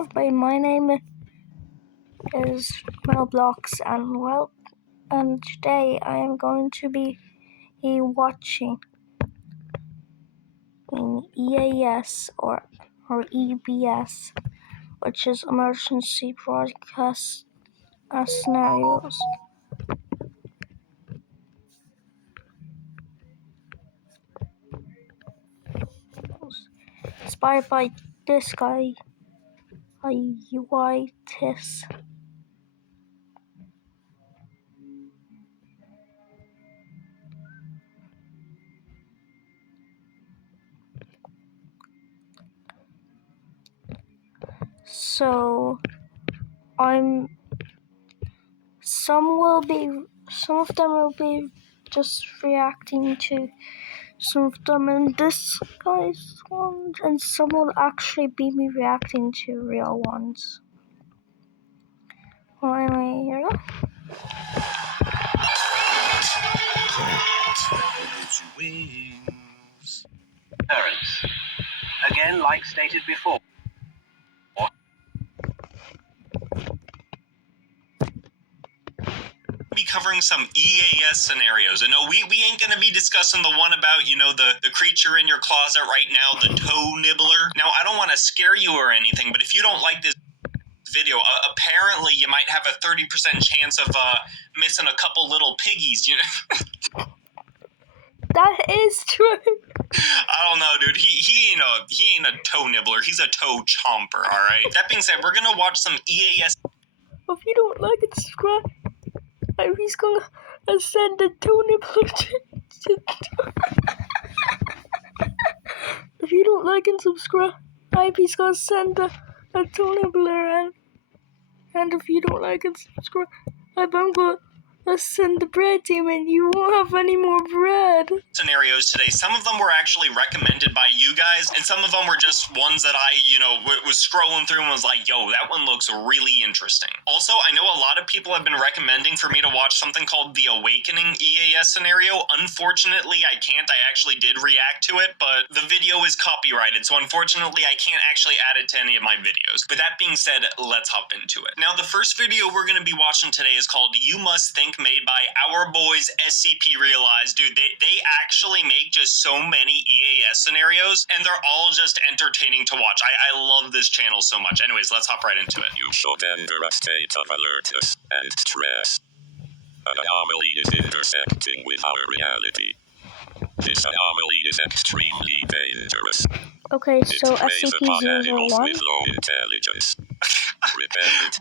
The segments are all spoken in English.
Everybody, my name is Melblocks, and today I am going to be watching in EAS or EBS, which is Emergency Broadcast Scenarios. Inspired by this guy, Whitis. So some of them will be just reacting to some of them in this guy's ones, and some will actually be me reacting to real ones. Well, anyway, here we go. Wings. Parents. Again, like stated before. Be covering some EAS scenarios. And no, we ain't gonna be discussing the one about, the creature in your closet right now, the toe nibbler. Now, I don't want to scare you or anything, but if you don't like this video, apparently you might have a 30% chance of missing a couple little piggies, That is true. I don't know, dude. He ain't a toe nibbler. He's a toe chomper, all right? That being said, we're gonna watch some EAS. If you don't like and subscribe, he's gonna send a toe nibbler to If you don't like and subscribe, he's gonna send a toe nibbler, and if you don't like and subscribe, I'm gonna send the bread team, and you won't have any more bread. Scenarios today. Some of them were actually recommended by you guys, and some of them were just ones that I, was scrolling through and was like, yo, that one looks really interesting. Also, I know a lot of people have been recommending for me to watch something called The Awakening EAS scenario. Unfortunately, I can't. I actually did react to it, but the video is copyrighted, so unfortunately, I can't actually add it to any of my videos. But that being said, let's hop into it. Now, the first video we're going to be watching today is called You Must Think, made by our boys SCP Realize. Dude, they actually make just so many EAS scenarios, and they're all just entertaining to watch. I love this channel so much. Anyways, let's hop right into it. You should enter a state of alertness and stress. An anomaly is intersecting with our reality. This anomaly is extremely dangerous. Okay, so it preys upon animals SCP-001. with low intelligence.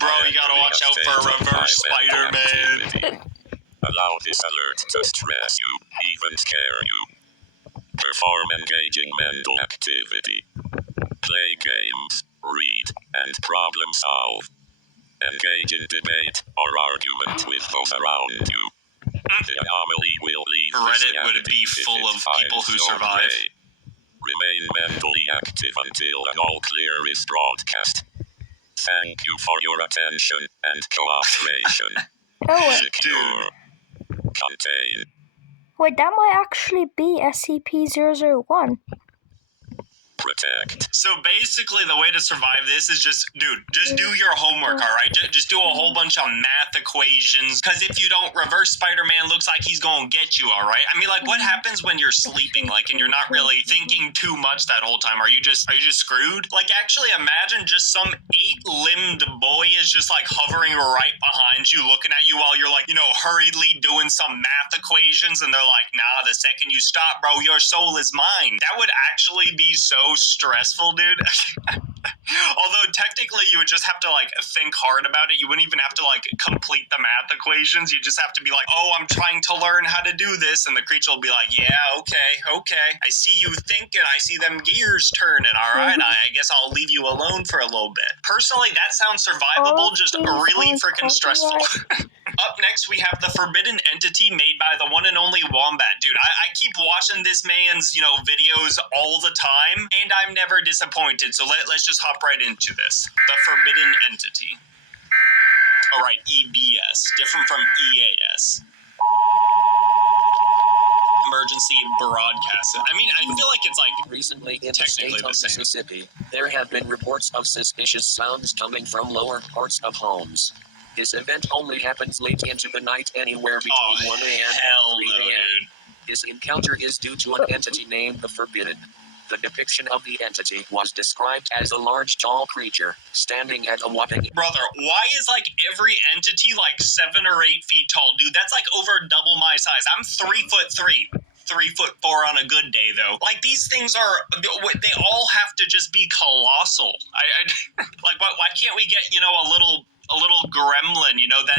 Bro, you gotta watch out for Reverse Spider-Man. Allow this alert to stress you, even scare you. Perform engaging mental activity. Play games, read, and problem solve. Engage in debate or argument with those around you. The anomaly will leave Reddit would be full of people who survive. Remain mentally active until an all clear is broadcast. Thank you for your attention and cooperation. Secure. Contain. Wait, that might actually be SCP-001. Protect. So basically, the way to survive this is just do your homework, all right? Just do a whole bunch of math equations, because if you don't, Reverse Spider-Man looks like he's gonna get you, all right? I mean, like, what happens when you're sleeping, and you're not really thinking too much that whole time? Are you just screwed? Like, actually, imagine just some 8-limbed boy is just, hovering right behind you, looking at you while you're, hurriedly doing some math equations, and they're like, nah, the second you stop, bro, your soul is mine. That would actually be so stressful, dude. Although technically you would just have to think hard about it. You wouldn't even have to complete the math equations. You just have to be like, oh, I'm trying to learn how to do this, and the creature will be like, yeah, okay. I see you thinking. I see them gears turning. All right, I guess I'll leave you alone for a little bit. Personally, that sounds survivable, just really freaking stressful. Up next, we have the Forbidden Entity, made by the one and only Wombat. Dude, I keep watching this man's, videos all the time, and I'm never disappointed, so let's just hop right into this. The Forbidden Entity. Alright, EBS, different from EAS. emergency broadcast. I mean, I feel like it's like Recently in the technically state the of same. Mississippi, there have been reports of suspicious sounds coming from lower parts of homes. This event only happens late into the night, anywhere between 1 a.m. and hell 3 no, a.m. dude. This encounter is due to an entity named the Forbidden. The depiction of the entity was described as a large, tall creature, standing at a whopping... Brother, why is like every entity like 7 or 8 feet tall, dude? That's like over double my size. I'm 3'3". 3'4" on a good day, though. Like, these things are, they all have to just be colossal. I like, why can't we get, a little gremlin,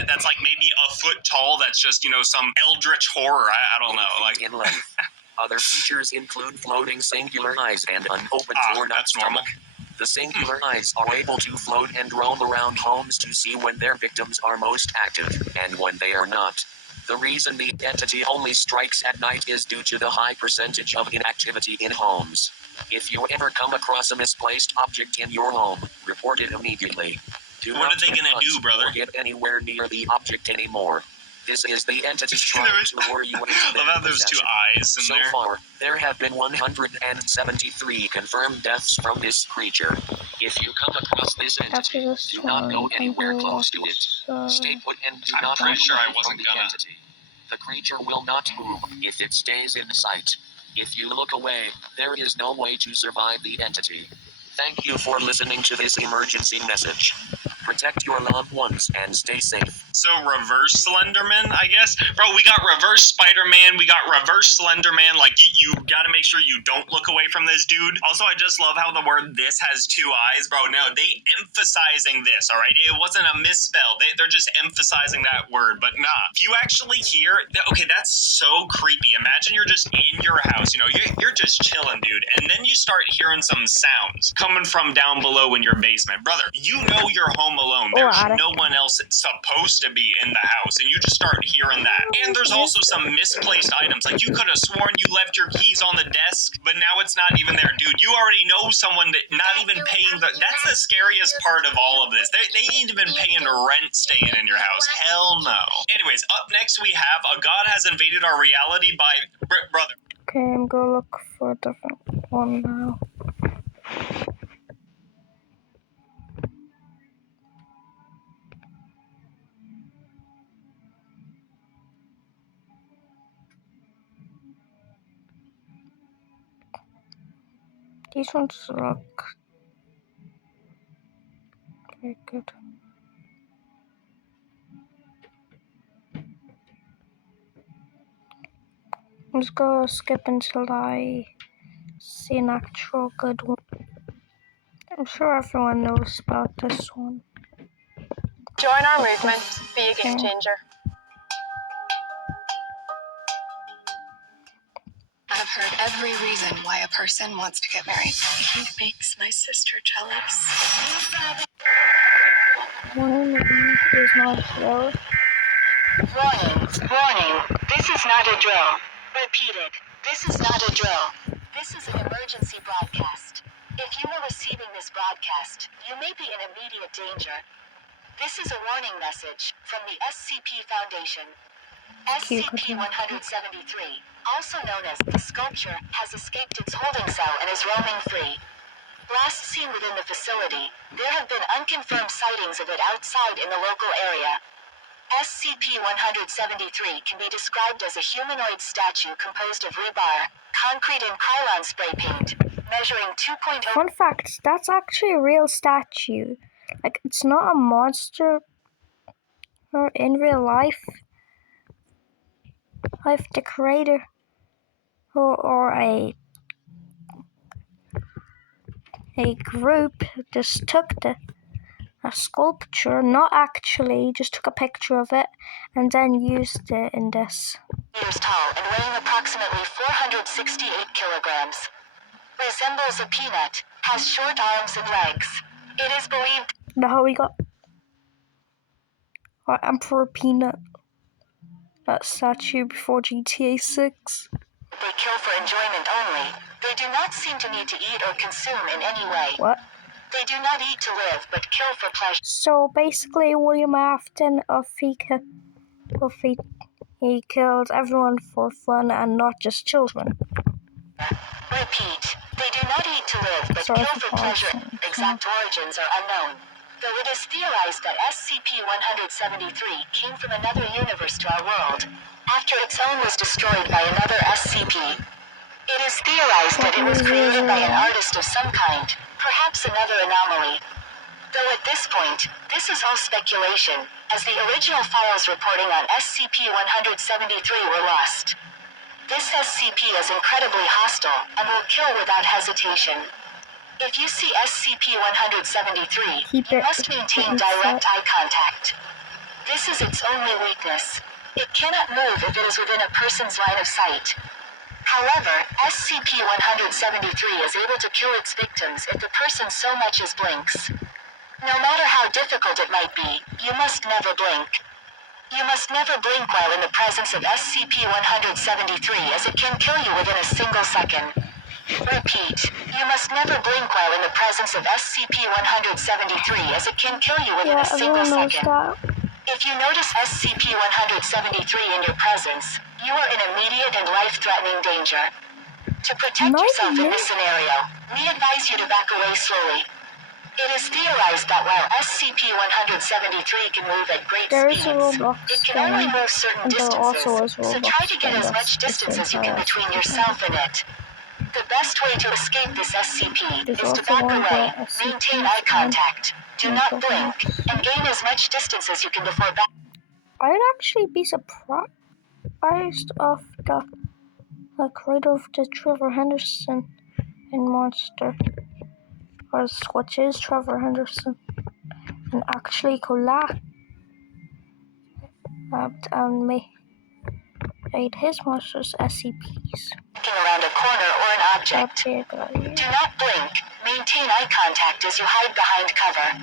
that's like maybe a foot tall, that's just, some eldritch horror. I don't know. Like, in length. Other features include floating singular eyes and an open door-knob that's normal. stomach. The singular eyes are able to float and roam around homes to see when their victims are most active, and when they are not. The reason the entity only strikes at night is due to the high percentage of inactivity in homes. If you ever come across a misplaced object in your home, report it immediately. Do What not are they gonna touch do, brother? or get anywhere near the object anymore. This is the entity trying to lure you into I love how their there's 2 possession. eyes in So there. far, there have been 173 confirmed deaths from this creature. If you come across this After entity, this do not go one, I'm anywhere gonna close to it. watch, Stay put and do I'm not pretty move sure I away wasn't from the gonna. entity. The creature will not move if it stays in sight. If you look away, there is no way to survive the entity. Thank you for listening to this emergency message. Protect your loved ones and stay safe. So reverse Slenderman, I guess? Bro, we got reverse Spider-Man, we got reverse Slenderman. Like, you gotta make sure you don't look away from this dude. Also, I just love how the word "this" has 2 eyes. Bro, no, they emphasizing this, alright? It wasn't a misspell. They're just emphasizing that word, but nah. If you actually hear... Okay, that's so creepy. Imagine you're just in your house, you're just chilling, dude, and then you start hearing some sounds coming from down below in your basement. Brother, you're home alone. There's attic. no one else supposed to be in the house, and you just start hearing that. And there's also some misplaced items. Like, you could have sworn you left your keys on the desk, but now it's not even there. Dude, you already know someone that not even paying the... That's the scariest part of all of this. They ain't even paying rent staying in your house. Hell no. Anyways, up next we have a god has invaded our reality by... Brother. Okay, I'm gonna look for a different one now. These ones look very good. I'm just gonna skip until I see an actual good one. I'm sure everyone knows about this one. Join our movement, be a game Okay. changer. I've heard every reason why a person wants to get married. He makes my sister jealous. One is not well. Warning, this is not a drill. Repeated, this is not a drill. This is an emergency broadcast. If you are receiving this broadcast, you may be in immediate danger. This is a warning message from the SCP Foundation. SCP-173, also known as the Sculpture, has escaped its holding cell and is roaming free. Last seen within the facility, there have been unconfirmed sightings of it outside in the local area. SCP-173 can be described as a humanoid statue composed of rebar, concrete and Krylon spray paint, measuring 2.0... Fun fact, that's actually a real statue. Like, it's not a monster or in real life. The creator or a group just took a sculpture, not actually, just took a picture of it and then used it in this. meters tall and weighing approximately 468 kilograms. Resembles a peanut, has short arms and legs. It is believed Now we got our Emperor Peanut, that statue before GTA 6. they kill for enjoyment only. They do not seem to need to eat or consume in any way. What? They do not eat to live, but kill for pleasure. So basically, William Afton He killed everyone for fun and not just children. Repeat, they do not eat to live, but Sorry kill for for pleasure. pausing. Exact origins are unknown. Though it is theorized that SCP-173 came from another universe to our world, after its own was destroyed by another SCP. It is theorized that it was created by an artist of some kind, perhaps another anomaly. Though at this point, this is all speculation, as the original files reporting on SCP-173 were lost. This SCP is incredibly hostile and will kill without hesitation. If you see SCP-173, you must maintain direct eye contact. This is its only weakness. It cannot move if it is within a person's line of sight. However, SCP-173 is able to kill its victims if the person so much as blinks. No matter how difficult it might be, you must never blink. You must never blink while in the presence of SCP-173, as it can kill you within a single second. Repeat, you must never blink while in the presence of SCP-173, as it can kill you within a single second. If you notice SCP-173 in your presence, you are in immediate and life-threatening danger. To protect yourself in this scenario, we advise you to back away slowly. It is theorized that while SCP-173 can move at great speeds, it can only move certain distances, so try to get as much distance as you can between yourself and it. The best way to escape this SCP is to back away, maintain eye contact, do not blink, and gain as much distance as you can before back. I'd actually be surprised of the creator of the Trevor Henderson in Monster, which is Trevor Henderson, and actually collabed and made his monsters SCPs. Around a corner or an object. Do not blink. Maintain eye contact as you hide behind cover.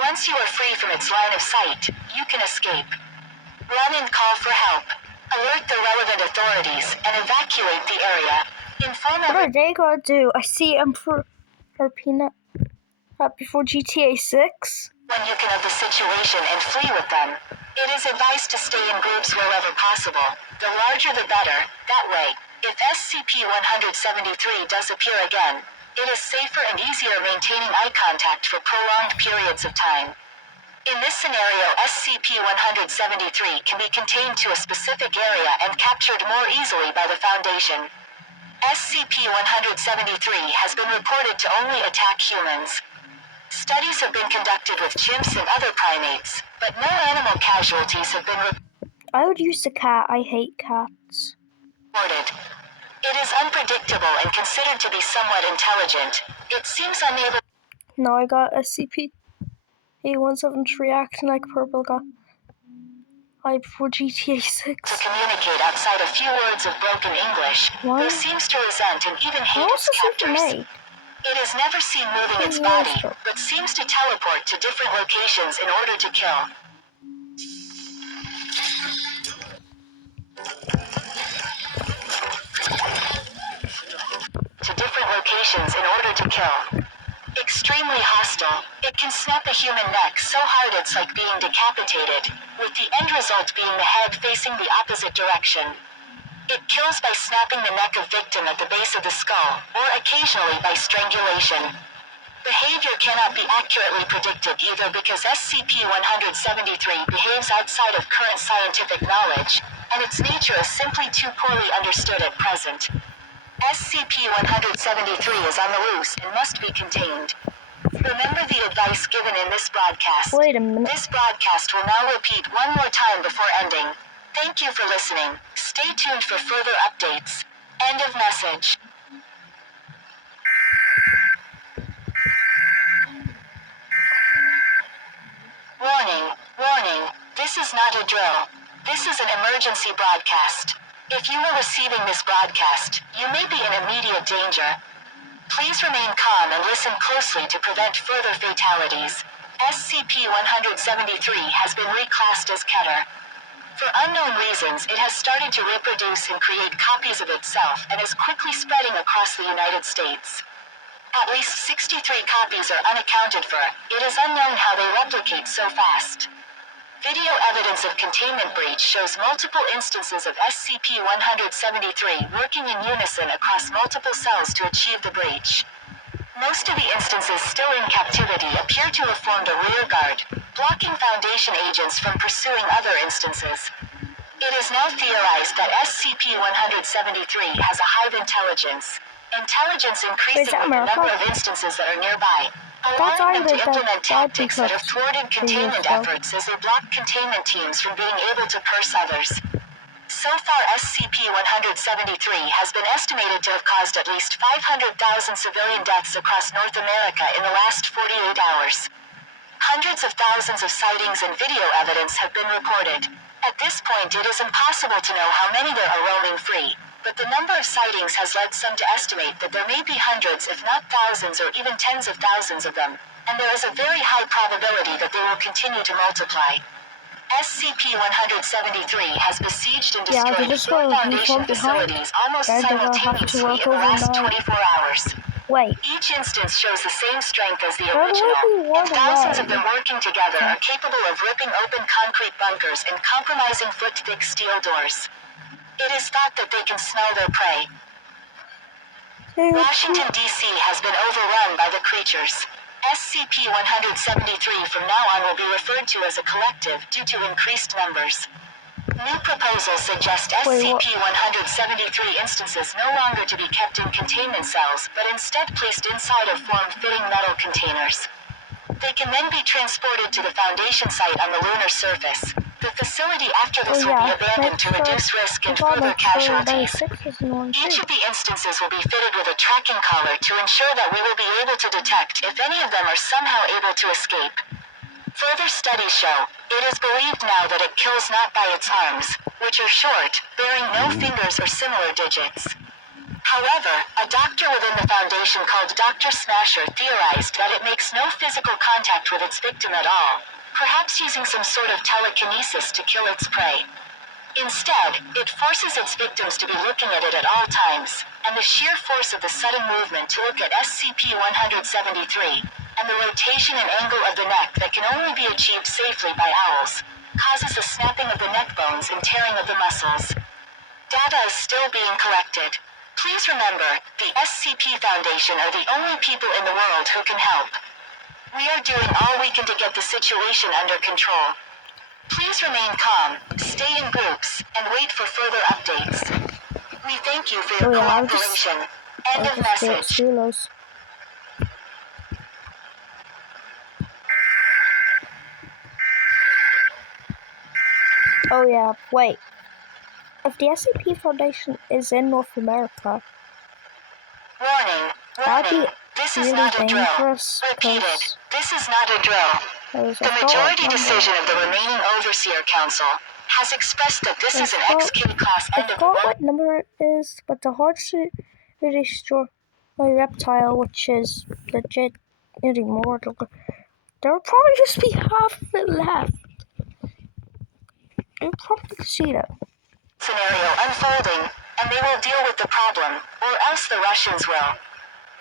Once you are free from its line of sight, you can escape. Run and call for help. Alert the relevant authorities and evacuate the area. Inform What are they gonna do? I see Emperor Peanut before GTA 6. When you can of the situation and flee with them. It is advised to stay in groups wherever possible. The larger the better. That way, if SCP-173 does appear again, it is safer and easier maintaining eye contact for prolonged periods of time. In this scenario, SCP-173 can be contained to a specific area and captured more easily by the Foundation. SCP-173 has been reported to only attack humans. Studies have been conducted with chimps and other primates, but no animal casualties have been I would use the cat. I hate cats. reported. It is unpredictable and considered to be somewhat intelligent. It seems unable No, I got SCP-173 acting like Purple got before GTA 6. to communicate outside a few words of broken English, though seems to resent and even hate its captors. It is never seen moving its body, but seems to teleport to different locations in order to kill. Extremely hostile, it can snap a human neck so hard it's like being decapitated, with the end result being the head facing the opposite direction. It kills by snapping the neck of victim at the base of the skull, or occasionally by strangulation. Behavior cannot be accurately predicted either because SCP-173 behaves outside of current scientific knowledge, and its nature is simply too poorly understood at present. SCP-173 is on the loose and must be contained. Remember the advice given in this broadcast. Wait a minute. This broadcast will now repeat one more time before ending. Thank you for listening. Stay tuned for further updates. End of message. Warning, warning, this is not a drill. This is an emergency broadcast. If you are receiving this broadcast, you may be in immediate danger. Please remain calm and listen closely to prevent further fatalities. SCP-173 has been reclassed as Keter. For unknown reasons, it has started to reproduce and create copies of itself and is quickly spreading across the United States. At least 63 copies are unaccounted for. It is unknown how they replicate so fast. Video evidence of containment breach shows multiple instances of SCP-173 working in unison across multiple cells to achieve the breach. Most of the instances still in captivity appear to have formed a rear guard, blocking Foundation agents from pursuing other instances. It is now theorized that SCP-173 has a hive intelligence. Intelligence increasing with the America? number of instances that are nearby, That's allowing them to either implement that tactics that have thwarted containment stuff. efforts as they block containment teams from being able to purse others. So far, SCP-173 has been estimated to have caused at least 500,000 civilian deaths across North America in the last 48 hours. Hundreds of thousands of sightings and video evidence have been reported. At this point, it is impossible to know how many there are roaming free, but the number of sightings has led some to estimate that there may be hundreds, if not thousands, or even tens of thousands of them, and there is a very high probability that they will continue to multiply. SCP-173 has besieged and Yeah, destroyed this 4 one will be Foundation from behind. facilities almost Then they're gonna have to simultaneously work in the last overnight. 24 hours. Wait, Each instance shows the same strength as the there will original, be one and thousands of way. them working together are capable of ripping open concrete bunkers and compromising foot-thick steel doors. It is thought that they can smell their prey. Washington, D.C. has been overrun by the creatures. SCP-173 from now on will be referred to as a collective due to increased numbers. New proposals suggest SCP-173 instances no longer to be kept in containment cells, but instead placed inside of form-fitting metal containers. They can then be transported to the Foundation site on the lunar surface. The facility after this will be abandoned to reduce risk and further casualties. Each of the instances will be fitted with a tracking collar to ensure that we will be able to detect if any of them are somehow able to escape. Further studies show, it is believed now that it kills not by its arms, which are short, bearing no fingers or similar digits. However, a doctor within the Foundation called Dr. Smasher theorized that it makes no physical contact with its victim at all, perhaps using some sort of telekinesis to kill its prey. Instead, it forces its victims to be looking at it at all times, and the sheer force of the sudden movement to look at SCP-173, and the rotation and angle of the neck that can only be achieved safely by owls, causes a snapping of the neck bones and tearing of the muscles. Data is still being collected. Please remember, the SCP Foundation are the only people in the world who can help. We are doing all we can to get the situation under control. Please remain calm, stay in groups, and wait for further updates. We thank you for your cooperation. End of message. Oh yeah, wait. If the SCP Foundation is in North America, Warning, that'd warning. be This is really not a drill. dangerous. Repeated. This is not a drill. The majority decision of the remaining Overseer Council has expressed that this is an XK class end I of forgot the what number it is, but the hard suit really destroy my reptile, which is legit immortal. There will probably just be half of it left. You'll probably see that. scenario unfolding, and they will deal with the problem, or else the Russians will.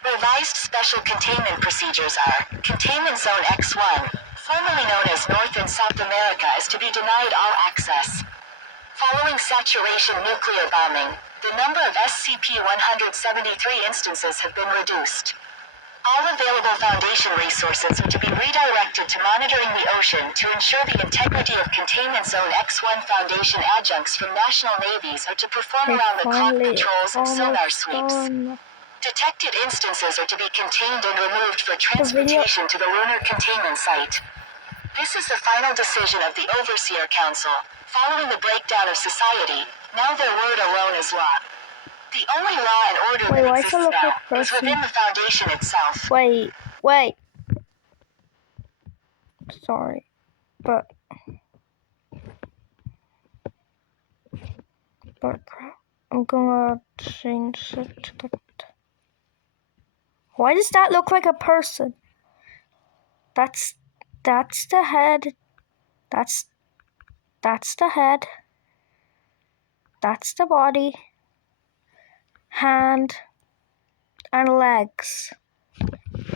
Revised special containment procedures are: Containment Zone X1, formerly known as North and South America, is to be denied all access. Following saturation nuclear bombing, the number of SCP-173 instances have been reduced. All available Foundation resources are to be redirected to monitoring the ocean to ensure the integrity of Containment Zone X1 Foundation adjuncts from national navies are to perform around-the-clock patrols and sonar sweeps. Detected instances are to be contained and removed for transportation to the lunar containment site. This is the final decision of the Overseer Council. Following the breakdown of society, now their word alone is law. The only law and order that exists now is within the Foundation itself. Wait. Sorry, but I'm gonna change it to the... Why does that look like a person? That's the head. That's the head. That's the body. Hand and legs.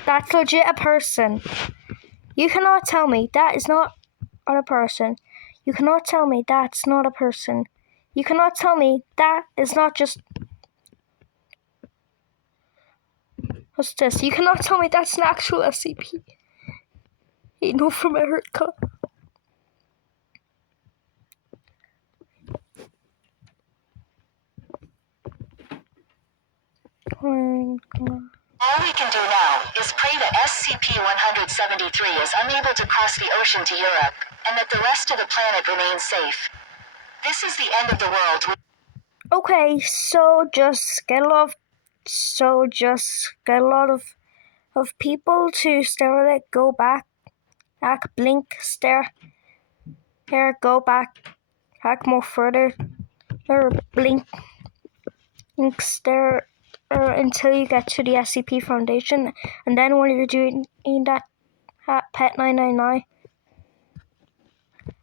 That's legit a person. You cannot tell me that is not a person. You cannot tell me that's not a person. You cannot tell me that is not just... What's this? You cannot tell me that's an actual SCP. You know from America. All we can do now is pray that SCP-173 is unable to cross the ocean to Europe, and that the rest of the planet remains safe. This is the end of the world. Okay, so just get a lot of people to stare at it, go back, blink, stare, here, go back, more further, or blink, stare, until you get to the SCP Foundation, and then when you're doing that, Pet 999,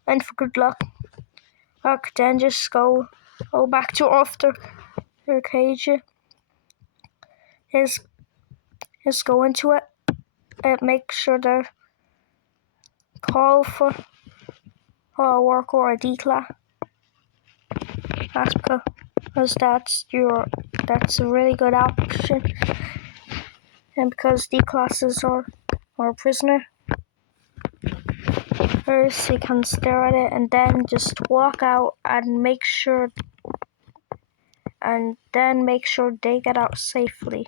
and for good luck, then just go back to after your cage. Just go into it. Make sure to call for a work or a D class. That's because that's a really good option. And because D classes are a prisoner, first you can stare at it and then just walk out and make sure they get out safely.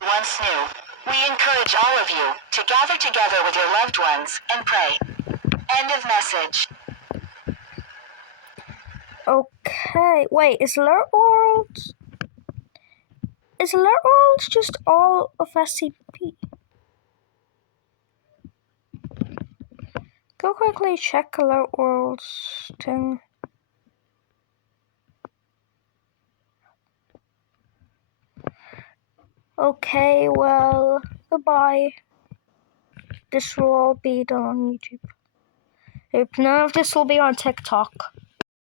Once new, we encourage all of you to gather together with your loved ones and pray. End of message. Okay, wait, is Alert World just all of SCP? Go quickly check Alert World's thing. Okay, well, goodbye. This will all be done on YouTube. None of this will be on TikTok.